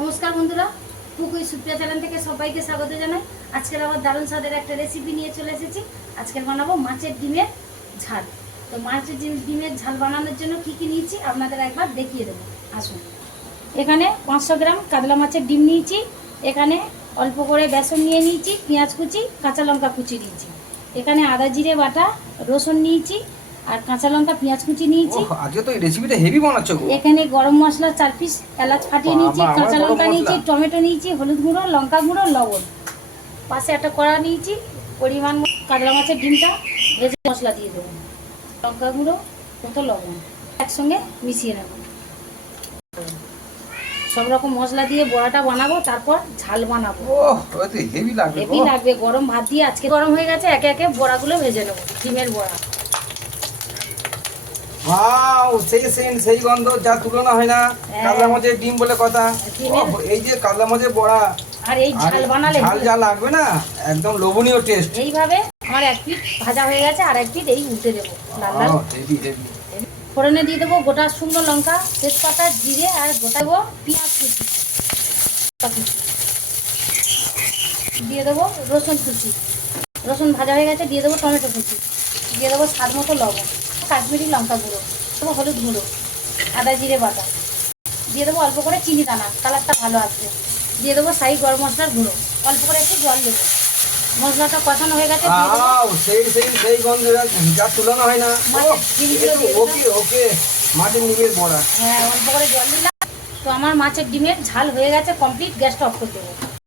নমস্কার বন্ধুরা, কুকুই সুপ্রিয়া চ্যানেল থেকে সবাইকে স্বাগত জানাই। আজকের আবার দারুণ স্বাদের একটা রেসিপি নিয়ে চলে এসেছি। আজকে বানাবো মাছের ডিমের ঝাল। তো মাছের ডিমের ঝাল বানানোর জন্য কি কি নিয়েছি আপনাদের একবার দেখিয়ে দেবো, আসুন। এখানে 500 গ্রাম কাতলা মাছের ডিম নিয়েছি। এখানে অল্প করে বেসন নিয়ে নিয়েছি, পেঁয়াজ কুচি, কাঁচা লঙ্কা কুচি নিয়েছি। এখানে আদা জিরে বাটা, রসুন নিয়েছি আর কাঁচা লঙ্কা পেঁয়াজ কুচি নিয়েছি। আজকে তো এই রেসিপিটা হেভি বানাচ্ছো গো। এখানে গরম মশলা 4 পিস, এলাচ ফাটিয়ে নিয়েছি, কাঁচা লঙ্কা নিয়েছি, টমেটো নিয়েছি, হলুদ গুঁড়ো, লঙ্কা গুঁড়ো, লবণ। পাশে একটা কড়া নিয়েছি, পরিমাণ কাতলা মাছের ডিমটা ভেজে মশলা দিয়ে দেবো, লঙ্কা গুঁড়ো, কত লবণ একসঙ্গে মিশিয়ে নেব। সব রকম মশলা দিয়ে বড়াটা বানাবো, তারপর ঝাল বানাবো। হেভি লাগবে, হেভি লাগবে। গরম ভাত দিয়ে আজকে গরম হয়ে গেছে, একে একে বড়াগুলো ভেজে নেবো, ডিমের বড়া। ওয়াও, সেই গন্ধ যা তুলনা হয় না। কাতলা মাছের ডিম বলে কথা। এই যে কাতলা মাছের বড়া আর এই ঝাল বানালে ঝাল যা লাগবে না, একদম লোভনীয় টেস্ট। এইভাবে আমার এক পিঠ ভাজা হয়ে গেছে, আর এক পিঠ এই উল্টে দেবো লাল লাল। Heavy heavy. ফোড়নে দিয়ে দেবো গোটা শুকনো লঙ্কা, তেজপাতা, জিরে আর গোটা দেবো পেঁয়াজ কুচি, দিয়ে দেবো রসুন কুচি। রসুন ভাজা হয়ে গেছে, দিয়ে দেবো টমেটো কুচি, দিয়ে দেবো স্বাদ মতো লবণ, কাশ্মীরি লঙ্কা গুঁড়ো, দেবো হলুদ গুঁড়ো, আদা জিরে বাটা, দিয়ে দেবো অল্প করে চিনি দানা, কালারটা ভালো আসবে, দিয়ে দেবো শাহি গরম মশলার গুঁড়ো, অল্প করে একটু জল দেবো। মশলাটা কষানো হয়ে গেছে, সেই গন্ধ যা তুলনা হয় না। ওকে মাছের ডিমের বড়া। হ্যাঁ, অল্প করে জল দিলাম। তো আমার মাছের ডিমের ঝাল হয়ে গেছে কমপ্লিট। গ্যাসটা অফ করে দেবো।